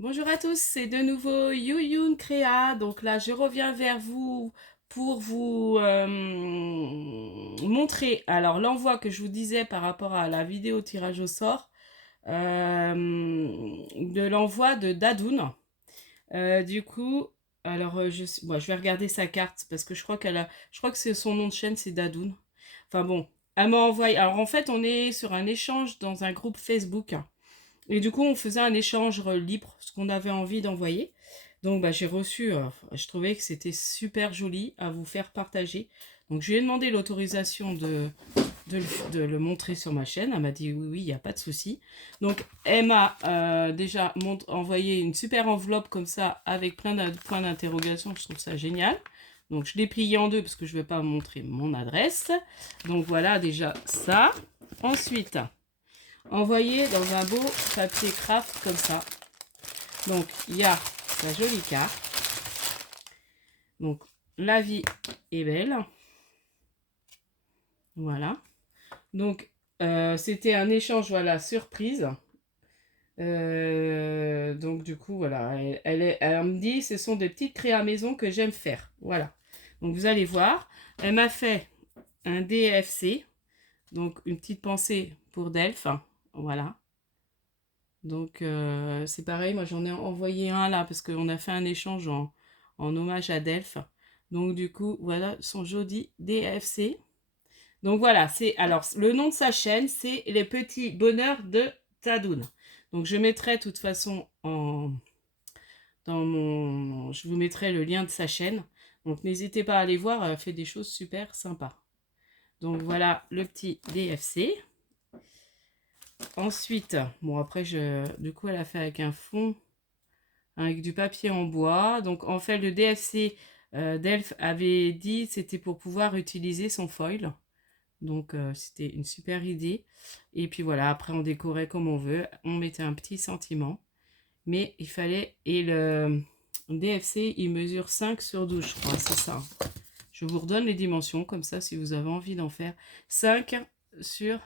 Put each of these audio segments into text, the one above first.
Bonjour à tous, c'est de nouveau Yuyun Créa. Donc là, je reviens vers vous pour vous montrer alors l'envoi que je vous disais par rapport à la vidéo tirage au sort de l'envoi de Dadoun. Du coup, alors je vais regarder sa carte parce que je crois que c'est son nom de chaîne, c'est Dadoun. Enfin bon, elle m'a envoyé. Alors en fait, on est sur un échange dans un groupe Facebook. Et du coup, on faisait un échange libre, ce qu'on avait envie d'envoyer. Donc, j'ai reçu, je trouvais que c'était super joli à vous faire partager. Donc, je lui ai demandé l'autorisation de le montrer sur ma chaîne. Elle m'a dit oui, oui, il n'y a pas de souci. Donc, elle m'a déjà envoyé une super enveloppe comme ça avec plein de points d'interrogation. Je trouve ça génial. Donc, je l'ai plié en deux parce que je ne vais pas montrer mon adresse. Donc, voilà déjà ça. Ensuite, envoyé dans un beau papier craft comme ça. Donc, il y a la jolie carte. Donc, la vie est belle. Voilà. Donc, c'était un échange, voilà, surprise. Donc, du coup, voilà. Elle me dit, ce sont des petites créas maison que j'aime faire. Voilà. Donc, vous allez voir. Elle m'a fait un DFC. Donc, une petite pensée pour Delphes. Voilà. Donc, c'est pareil, moi j'en ai envoyé un là parce qu'on a fait un échange en hommage à Delphes. Donc, du coup, voilà son joli DFC. Donc, voilà, c'est alors le nom de sa chaîne, c'est Les Petits Bonheurs de Tadoun. Donc, je mettrai de toute façon je vous mettrai le lien de sa chaîne. Donc, n'hésitez pas à aller voir, elle fait des choses super sympas. Donc, voilà le petit DFC. Ensuite, bon, après, du coup, elle a fait avec un fond avec du papier en bois. Donc en fait, le DFC d'Elf avait dit c'était pour pouvoir utiliser son foil. Donc c'était une super idée. Et puis voilà, après on décorait comme on veut. On mettait un petit sentiment. Mais il fallait... Et le DFC, il mesure 5 sur 12, je crois. C'est ça. Je vous redonne les dimensions, comme ça, si vous avez envie d'en faire. 5 sur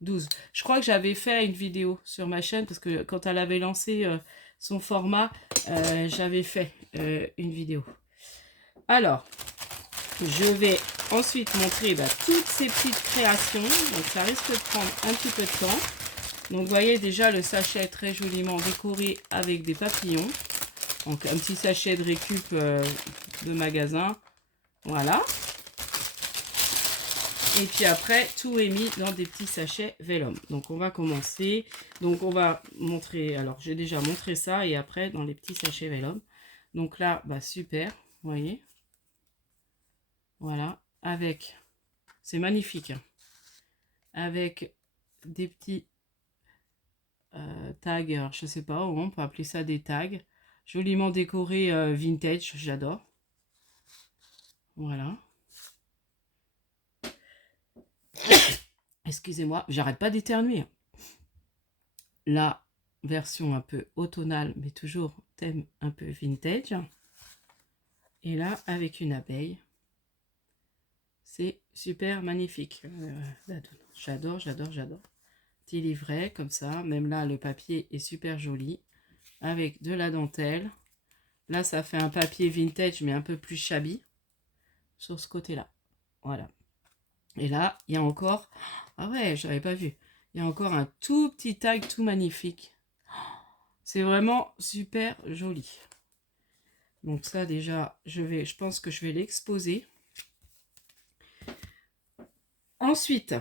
12. Je crois que j'avais fait une vidéo sur ma chaîne parce que quand elle avait lancé son format, j'avais fait une vidéo. Alors, je vais ensuite montrer toutes ces petites créations. Donc, ça risque de prendre un petit peu de temps. Donc, vous voyez déjà le sachet très joliment décoré avec des papillons. Donc, un petit sachet de récup de magasin. Voilà. Et puis après, tout est mis dans des petits sachets Vellum. Donc on va commencer. Donc on va montrer, alors j'ai déjà montré ça et après dans les petits sachets Vellum. Donc là, super, vous voyez. Voilà, avec, c'est magnifique. Hein. Avec des petits tags, alors je sais pas, on peut appeler ça des tags. Joliment décorés vintage, j'adore. Voilà. Excusez-moi, j'arrête pas d'éternuer. La version un peu automnale, mais toujours thème un peu vintage. Et là, avec une abeille. C'est super magnifique. J'adore, j'adore, j'adore. Petit livret, comme ça. Même là, le papier est super joli. Avec de la dentelle. Là, ça fait un papier vintage, mais un peu plus shabby. Sur ce côté-là. Voilà. Et là, il y a encore... Ah ouais, j'avais pas vu. Il y a encore un tout petit tag tout magnifique. C'est vraiment super joli. Donc ça, déjà, je pense que je vais l'exposer. Ensuite,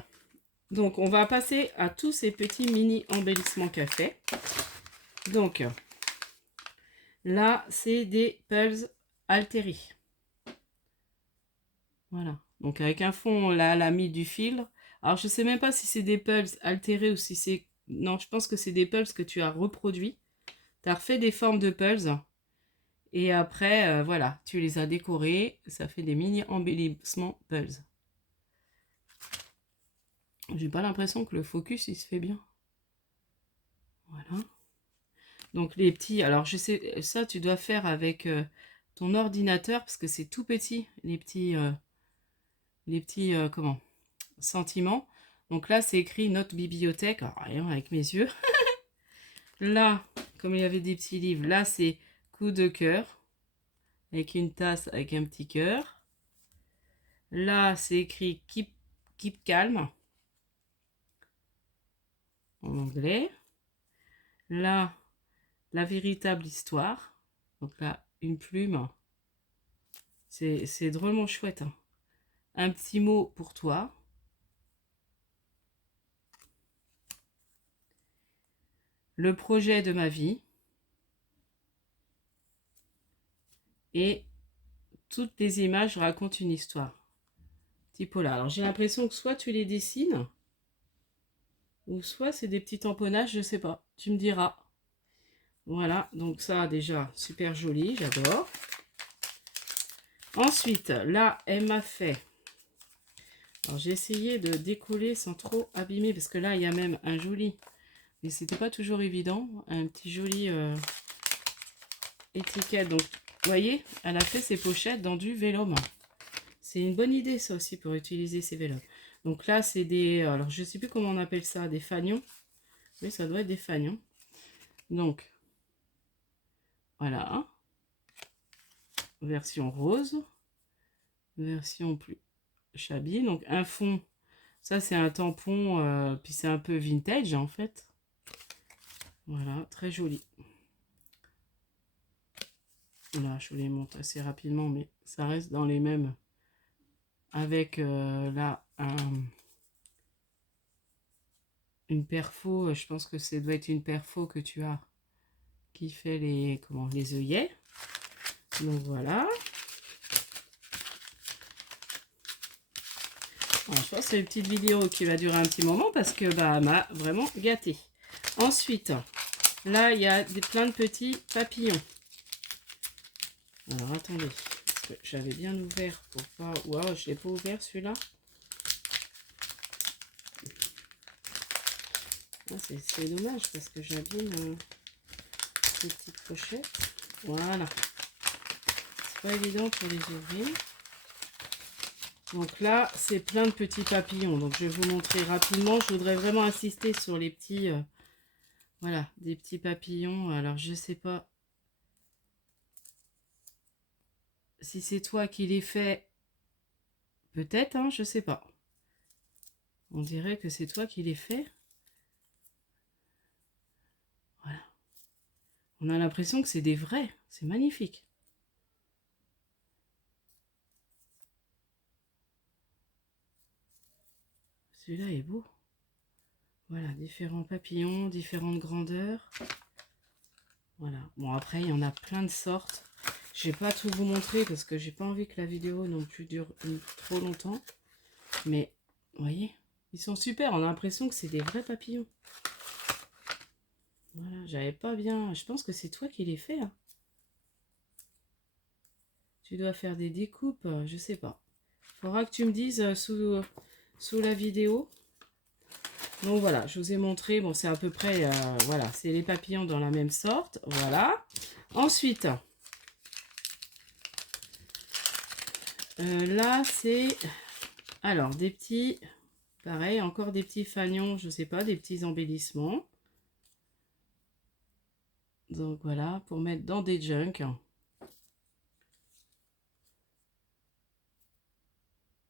donc on va passer à tous ces petits mini embellissements qu'elle fait. Donc là, c'est des pulls altérés. Voilà. Donc avec un fond, là, elle a mis du fil. Alors je sais même pas si c'est des pulls altérés ou si c'est... Non, je pense que c'est des pulls que tu as reproduits. Tu as refait des formes de pulls. Et après, voilà, tu les as décorés. Ça fait des mini embellissements pulls. J'ai pas l'impression que le focus, il se fait bien. Voilà. Donc les petits, alors je sais, ça tu dois faire avec ton ordinateur parce que c'est tout petit, comment, sentiments. Donc là c'est écrit notre bibliothèque, alors, rien avec mes yeux. Là comme il y avait des petits livres, là c'est coup de cœur, avec une tasse avec un petit cœur. Là c'est écrit keep calm, en anglais. Là, la véritable histoire. Donc là, une plume. C'est drôlement chouette, hein. Un petit mot pour toi. Le projet de ma vie. Et toutes les images racontent une histoire. Petit polar. Alors j'ai l'impression que soit tu les dessines, ou soit c'est des petits tamponnages, je sais pas. Tu me diras. Voilà, donc ça déjà, super joli, j'adore. Ensuite, là, elle m'a fait... Alors j'ai essayé de décoller sans trop abîmer, parce que là, il y a même un joli... Mais c'était pas toujours évident, un petit joli étiquette. Donc, vous voyez, elle a fait ses pochettes dans du vélum. C'est une bonne idée, ça aussi, pour utiliser ces vélums. Donc là, c'est des... Alors, je sais plus comment on appelle ça, des fanions. Oui, ça doit être des fanions. Donc, voilà. Version rose. Version plus shabby. Donc, un fond. Ça, c'est un tampon. Puis, c'est un peu vintage, en fait. Voilà, très joli. Là, je vous les montre assez rapidement, mais ça reste dans les mêmes. Avec là, une perfo. Je pense que ça doit être une perfo que tu as. Qui fait les œillets. Donc voilà. Alors, je pense que c'est une petite vidéo qui va durer un petit moment parce que bah, elle m'a vraiment gâté. Ensuite, là, il y a plein de petits papillons. Alors, attendez. Parce que j'avais bien ouvert pour pas... Waouh, je ne l'ai pas ouvert celui-là. Ah, c'est dommage parce que j'abîme les petites pochettes. Voilà. C'est pas évident pour les ouvrir. Donc là, c'est plein de petits papillons. Donc je vais vous montrer rapidement. Je voudrais vraiment insister sur les petits... voilà, des petits papillons. Alors je sais pas si c'est toi qui les fais. Peut-être, hein, je sais pas. On dirait que c'est toi qui les fais. Voilà. On a l'impression que c'est des vrais. C'est magnifique. Celui-là est beau. Voilà, différents papillons, différentes grandeurs. Voilà. Bon, après, il y en a plein de sortes. Je vais pas tout vous montrer parce que j'ai pas envie que la vidéo non plus dure trop longtemps. Mais, vous voyez, ils sont super. On a l'impression que c'est des vrais papillons. Voilà, j'avais pas bien... Je pense que c'est toi qui les fais, hein. Tu dois faire des découpes, je sais pas. Faudra que tu me dises sous la vidéo. Donc voilà, je vous ai montré. Bon, c'est à peu près... voilà, c'est les papillons dans la même sorte. Voilà. Ensuite, là, c'est... Alors, des petits... Pareil, encore des petits fanions, je sais pas, des petits embellissements. Donc voilà, pour mettre dans des junks.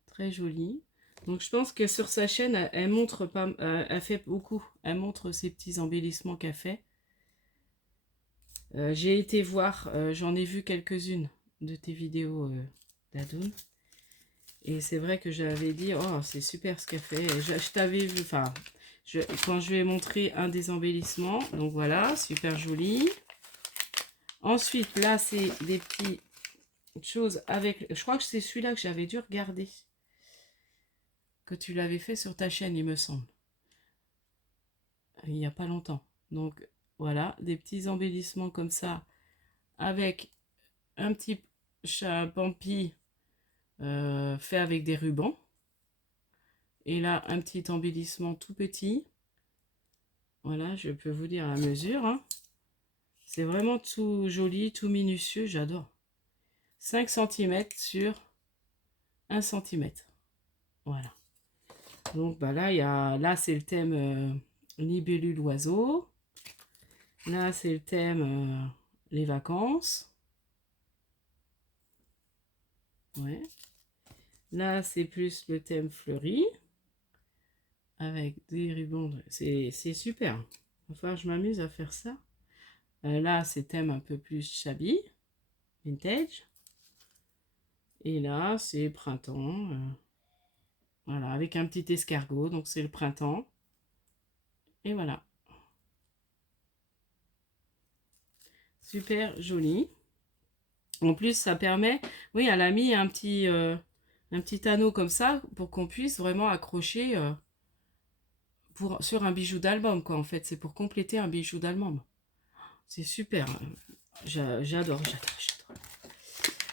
Très joli. Donc je pense que sur sa chaîne, elle montre pas, elle fait beaucoup. Elle montre ces petits embellissements qu'elle fait. J'ai été voir, j'en ai vu quelques-unes de tes vidéos d'Adoun. Et c'est vrai que j'avais dit, oh c'est super ce qu'elle fait. Et je t'avais vu, enfin, quand je lui ai montré un des embellissements. Donc voilà, super joli. Ensuite, là c'est des petites choses avec... Je crois que c'est celui-là que j'avais dû regarder. Que tu l'avais fait sur ta chaîne, il me semble. Il n'y a pas longtemps. Donc voilà, des petits embellissements comme ça avec un petit pampi fait avec des rubans. Et là, un petit embellissement tout petit. Voilà, je peux vous dire la mesure, hein. C'est vraiment tout joli, tout minutieux, j'adore. 5 cm sur 1 cm. Voilà. Donc bah là, là c'est le thème libellule oiseau. Là, c'est le thème les vacances. Ouais. Là, c'est plus le thème fleuri. Avec des rubans. C'est super. Il va falloir que je m'amuse à faire ça. Là, c'est thème un peu plus shabby, vintage. Et là, c'est printemps. Voilà, avec un petit escargot. Donc, c'est le printemps. Et voilà. Super joli. En plus, ça permet... Oui, elle a mis un petit anneau comme ça pour qu'on puisse vraiment accrocher sur un bijou d'album, quoi. En fait, c'est pour compléter un bijou d'album. C'est super. J'adore.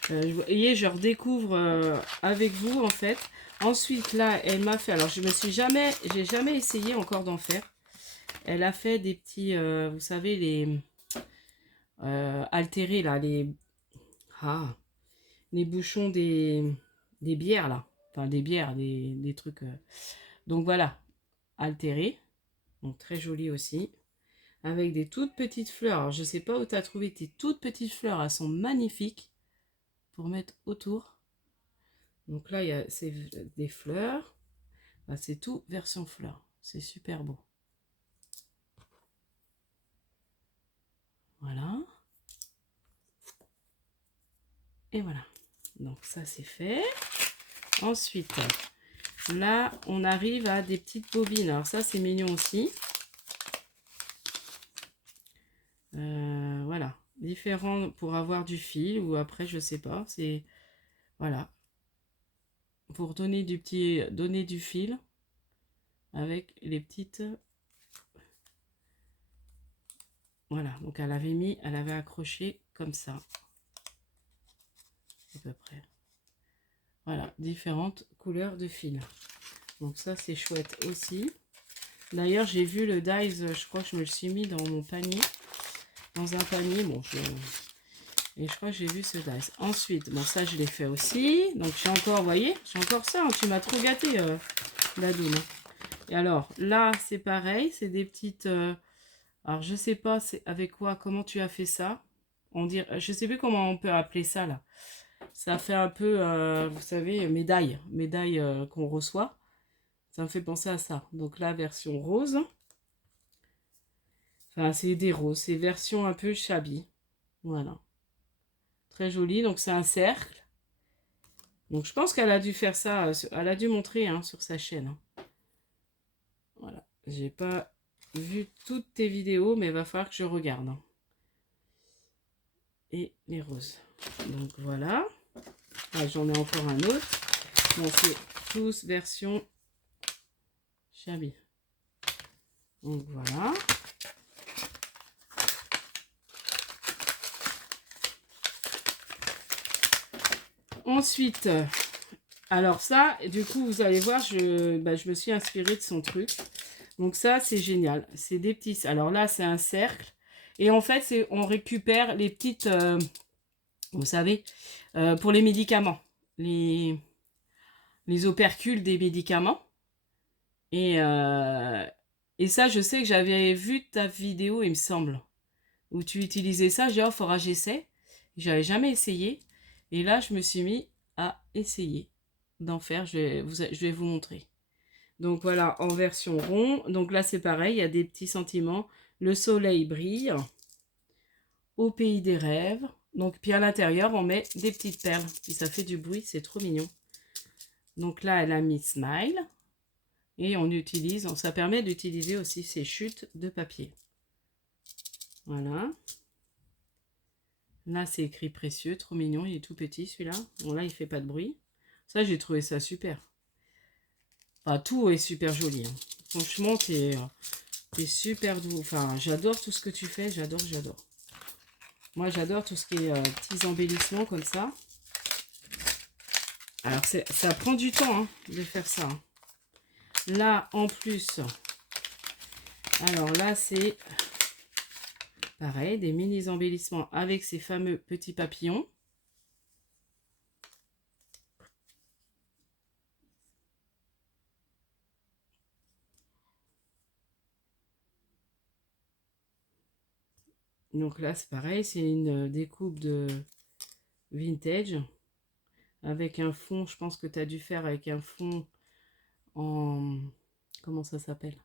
Vous voyez, je redécouvre avec vous, en fait. Ensuite, là, elle m'a fait... Alors, j'ai jamais essayé encore d'en faire. Elle a fait des petits... vous savez, les... altérés, là, les bouchons des bières, là. Enfin, des bières, des trucs... Donc, voilà. Altérés. Donc, très joli aussi. Avec des toutes petites fleurs. Alors, je sais pas où tu as trouvé tes toutes petites fleurs. Elles sont magnifiques. Pour mettre autour. Donc là, il y a des fleurs. Bah, c'est tout version fleurs. C'est super beau. Voilà. Et voilà. Donc ça, c'est fait. Ensuite, là, on arrive à des petites bobines. Alors ça, c'est mignon aussi. Voilà. Différents pour avoir du fil ou après, je sais pas. C'est... Voilà. Pour donner du fil avec les petites... Voilà. Donc elle avait accroché comme ça. À peu près. Voilà, différentes couleurs de fil. Donc ça, c'est chouette aussi. D'ailleurs, j'ai vu le dies, je crois que je me le suis mis dans mon panier. Dans un panier, bon, et je crois que j'ai vu ce dies. Ensuite, bon, ça, je l'ai fait aussi. Donc, j'ai encore, vous voyez, j'ai encore ça. Hein, tu m'as trop gâté, la Doune. Et alors, là, c'est pareil. C'est des petites... alors, je sais pas c'est avec quoi, comment tu as fait ça. On dirait, je sais plus comment on peut appeler ça, là. Ça fait un peu, vous savez, médaille qu'on reçoit. Ça me fait penser à ça. Donc la version rose. Enfin, c'est des roses. C'est version un peu shabby. Voilà. Très joli. Donc c'est un cercle. Donc je pense qu'elle a dû faire ça. Elle a dû montrer hein, sur sa chaîne. Hein. Voilà. J'ai pas vu toutes tes vidéos, mais il va falloir que je regarde. Hein. Et les roses. Donc voilà. Ah, j'en ai encore un autre. Bon, c'est tous version shabby. Donc voilà. Ensuite, alors ça, du coup, vous allez voir, je me suis inspirée de son truc. Donc ça, c'est génial. C'est des petits... Alors là, c'est un cercle. Et en fait, on récupère les petites... vous savez, pour les médicaments. Les opercules des médicaments. Et, et ça, je sais que j'avais vu ta vidéo, il me semble, où tu utilisais ça. J'ai dit, oh, faudra que j'essaie. J'avais jamais essayé. Et là, je me suis mis à essayer d'en faire. Je vais vous montrer. Donc voilà, en version rond. Donc là, c'est pareil, il y a des petits sentiments. Le soleil brille au pays des rêves. Donc, puis à l'intérieur, on met des petites perles. Puis ça fait du bruit, c'est trop mignon. Donc là, elle a mis Smile. Et ça permet d'utiliser aussi ces chutes de papier. Voilà. Là, c'est écrit précieux, trop mignon. Il est tout petit, celui-là. Bon, là, il fait pas de bruit. Ça, j'ai trouvé ça super. Enfin, tout est super joli. Hein. Franchement, t'es super doux. Enfin, j'adore tout ce que tu fais. J'adore. Moi, j'adore tout ce qui est petits embellissements comme ça. Alors, ça prend du temps hein, de faire ça. Hein. Là, en plus, alors là, c'est pareil, des mini embellissements avec ces fameux petits papillons. Donc là, c'est pareil, c'est une découpe de vintage avec un fond, je pense que tu as dû faire avec un fond en... Comment ça s'appelle?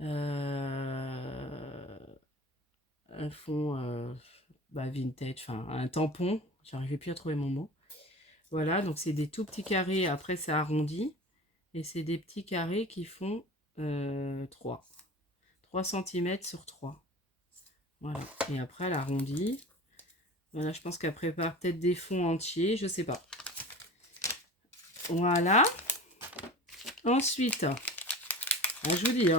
Un fond vintage, enfin un tampon, j'arrivais plus à trouver mon mot. Voilà, donc c'est des tout petits carrés, après c'est arrondi, et c'est des petits carrés qui font 3 cm sur 3. Voilà, et après elle arrondit. Voilà, je pense qu'elle prépare peut-être des fonds entiers, je sais pas. Voilà. Ensuite, je vous dis, hein,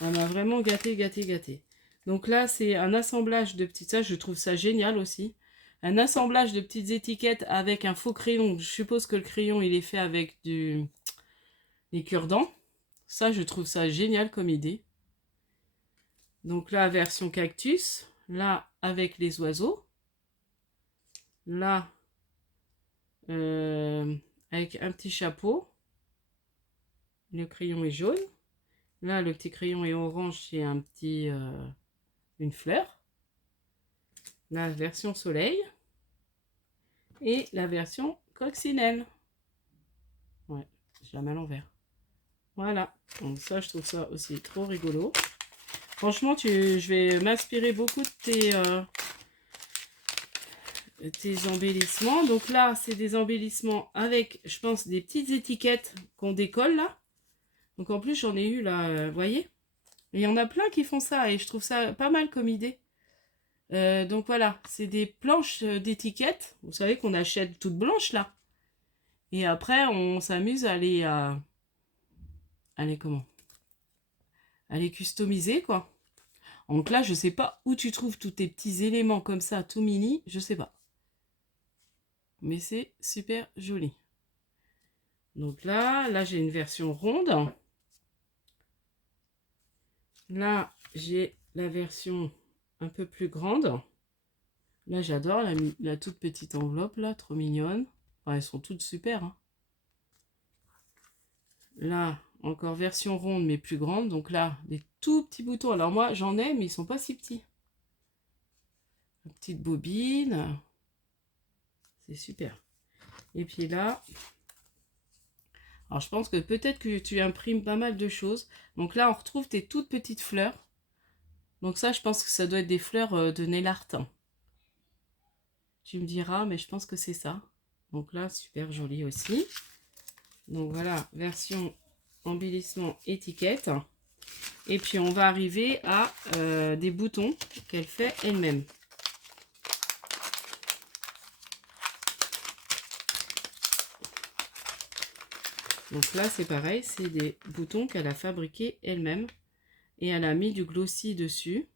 on m'a vraiment gâté. Donc là, c'est un assemblage de petites... Ça, je trouve ça génial aussi. Un assemblage de petites étiquettes avec un faux crayon. Je suppose que le crayon, il est fait avec des cure-dents. Ça, je trouve ça génial comme idée. Donc là, version cactus. Là, avec les oiseaux. Là, avec un petit chapeau. Le crayon est jaune. Là, le petit crayon est orange, c'est un petit, une fleur. La version soleil. Et la version coccinelle. Ouais, je la mets à l'envers. Voilà. Donc ça, je trouve ça aussi trop rigolo. Franchement, je vais m'inspirer beaucoup de tes embellissements. Donc là, c'est des embellissements avec, je pense, des petites étiquettes qu'on décolle là. Donc en plus, j'en ai eu là, vous voyez. Il y en a plein qui font ça et je trouve ça pas mal comme idée. Donc voilà, c'est des planches d'étiquettes. Vous savez qu'on achète toutes blanches là. Et après, on s'amuse à les... comment? À les customiser quoi. Donc là, je sais pas où tu trouves tous tes petits éléments comme ça, tout mini, je sais pas. Mais c'est super joli. Donc là j'ai une version ronde. Là, j'ai la version un peu plus grande. Là, j'adore la toute petite enveloppe, là, trop mignonne. Enfin, elles sont toutes super. Hein. Là, encore version ronde, mais plus grande. Donc là, des tout petits boutons. Alors moi, j'en ai, mais ils sont pas si petits. Une petite bobine. C'est super. Et puis là, alors je pense que peut-être que tu imprimes pas mal de choses. Donc là, on retrouve tes toutes petites fleurs. Donc ça, je pense que ça doit être des fleurs de nail art. Tu me diras, mais je pense que c'est ça. Donc là, super joli aussi. Donc voilà, version embellissement étiquette. Et puis on va arriver à des boutons qu'elle fait elle-même. Donc là, c'est pareil, c'est des boutons qu'elle a fabriqués elle-même. Et elle a mis du glossy dessus.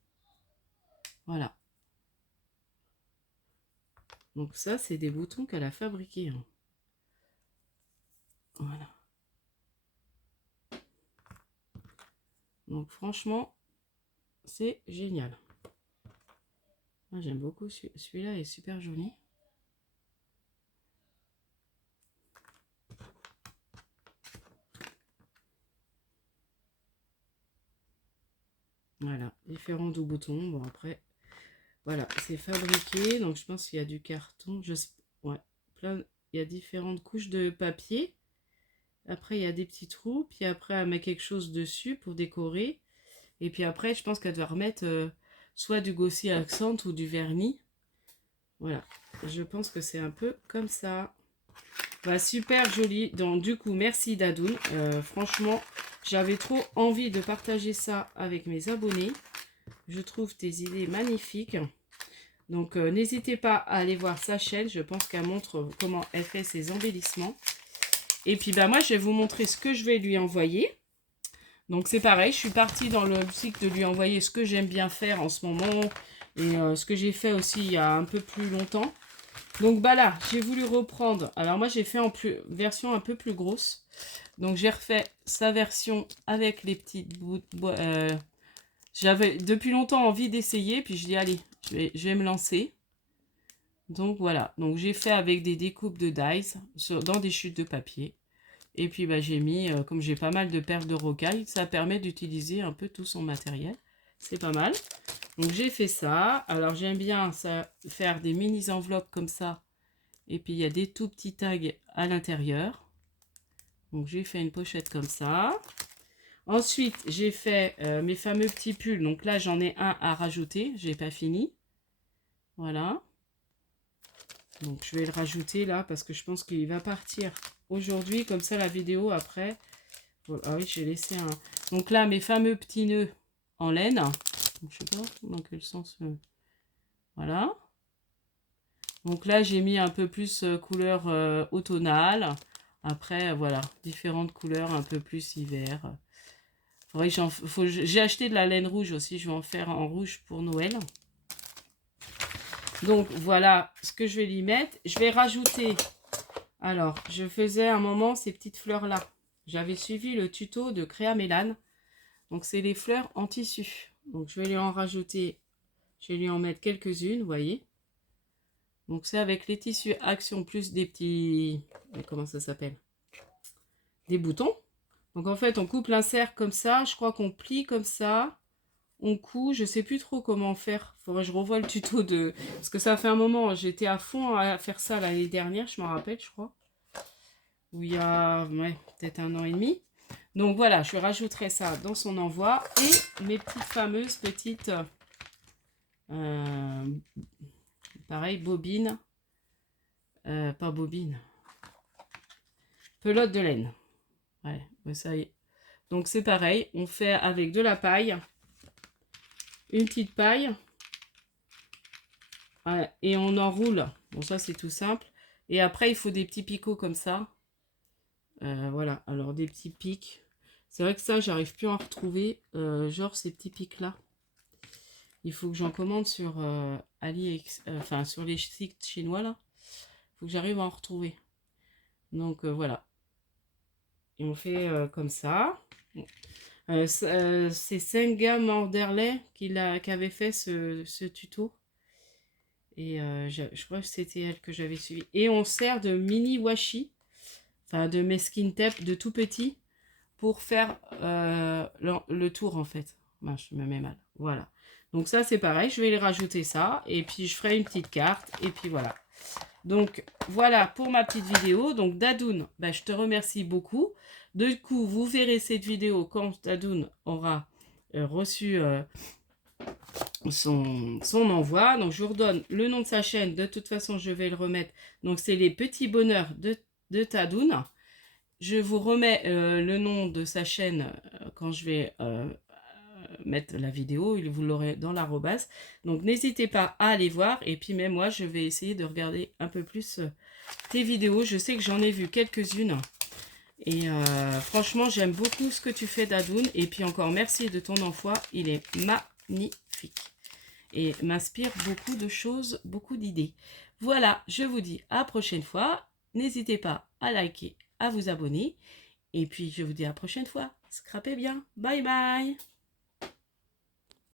Voilà. Donc ça, c'est des boutons qu'elle a fabriqués. Hein. Voilà. Donc franchement, c'est génial. J'aime beaucoup celui-là, est super joli. Voilà, différents doux boutons. Bon après, voilà, c'est fabriqué. Donc je pense qu'il y a du carton. Je sais, ouais, plein. Il y a différentes couches de papier. Après, il y a des petits trous. Puis après, elle met quelque chose dessus pour décorer. Et puis après, je pense qu'elle doit remettre soit du Glossy Accent ou du vernis. Voilà. Je pense que c'est un peu comme ça. Bah, super joli. Donc, du coup, merci Dadoun. Franchement, j'avais trop envie de partager ça avec mes abonnés. Je trouve tes idées magnifiques. Donc, n'hésitez pas à aller voir sa chaîne. Je pense qu'elle montre comment elle fait ses embellissements. Et puis, bah, moi, je vais vous montrer ce que je vais lui envoyer. Donc, c'est pareil. Je suis partie dans le cycle de lui envoyer ce que j'aime bien faire en ce moment. Et ce que j'ai fait aussi il y a un peu plus longtemps. Donc, bah là, j'ai voulu reprendre. Alors, moi, j'ai fait en version un peu plus grosse. Donc, j'ai refait sa version avec les petites bouts. J'avais depuis longtemps envie d'essayer. Puis, je dis, allez, je vais me lancer. Donc, voilà. Donc, j'ai fait avec des découpes de dies dans des chutes de papier. Et puis, bah, j'ai mis, comme j'ai pas mal de perles de rocaille, ça permet d'utiliser un peu tout son matériel. c'est pas mal. Donc j'ai fait ça. Alors j'aime bien ça, faire des mini enveloppes comme ça. Et puis il y a des tout petits tags à l'intérieur. Donc j'ai fait une pochette comme ça. Ensuite j'ai fait mes fameux petits pulls. Donc là j'en ai un à rajouter. J'ai pas fini. Voilà. Donc je vais le rajouter là parce que je pense qu'il va partir aujourd'hui. Comme ça la vidéo après. Ah oui, j'ai laissé un. Donc là mes fameux petits nœuds en laine. Donc, je sais pas dans quel sens. Voilà. Donc là j'ai mis un peu plus couleur automnale. Après voilà, différentes couleurs un peu plus hiver. J'ai acheté de la laine rouge aussi. Je vais en faire en rouge pour Noël. Donc voilà ce que je vais lui mettre. Je vais rajouter. Alors, je faisais un moment ces petites fleurs là. J'avais suivi le tuto de Créa Mélane. Donc c'est les fleurs en tissu. Donc je vais lui en rajouter. Je vais lui en mettre quelques-unes, vous voyez. Donc c'est avec les tissus Action plus des petits... Comment ça s'appelle? Des boutons. Donc en fait on coupe l'insert comme ça. Je crois qu'on plie comme ça. On coud, je sais plus trop comment faire. Faudrait que je revoie le tuto de... Parce que ça fait un moment, j'étais à fond à faire ça l'année dernière, je m'en rappelle, je crois. Où il y a peut-être 1 an et demi. Donc voilà, je rajouterai ça dans son envoi. Et mes petites fameuses petites... pareil, bobine. Pas bobine. Pelote de laine. Ouais, ça y est. Donc c'est pareil, on fait avec de la paille. Une petite paille. Et on enroule. Bon, ça c'est tout simple. Et après, il faut des petits picots comme ça. Voilà, alors des petits pics. C'est vrai que ça, j'arrive plus à en retrouver. Genre ces petits pics-là. Il faut que j'en commande sur enfin sur les sites chinois là. Il faut que j'arrive à en retrouver. Donc voilà. Et on fait comme ça. C'est Senga Morderley qui avait fait ce tuto. Et je crois que c'était elle que j'avais suivi. Et on sert de mini washi, enfin de mesquin tape de tout petit pour faire le tour en fait. Je me mets mal. Voilà. Donc ça c'est pareil, je vais les rajouter ça. Et puis je ferai une petite carte. Et puis voilà. Donc voilà pour ma petite vidéo. Donc Dadoun, je te remercie beaucoup. Du coup, vous verrez cette vidéo quand Dadoun aura reçu... son envoi. Donc je vous redonne le nom de sa chaîne, de toute façon je vais le remettre. Donc c'est les petits bonheurs de Tadoun. Je vous remets le nom de sa chaîne quand je vais mettre la vidéo, vous l'aurez dans l'arrobase. Donc n'hésitez pas à aller voir, et puis même moi je vais essayer de regarder un peu plus tes vidéos. Je sais que j'en ai vu quelques-unes. Et franchement j'aime beaucoup ce que tu fais Dadoun, et puis encore merci de ton envoi, il est magnifique et m'inspire beaucoup de choses, beaucoup d'idées. Voilà, je vous dis à la prochaine fois. N'hésitez pas à liker, à vous abonner. Et puis, je vous dis à la prochaine fois. Scrapez bien. Bye bye.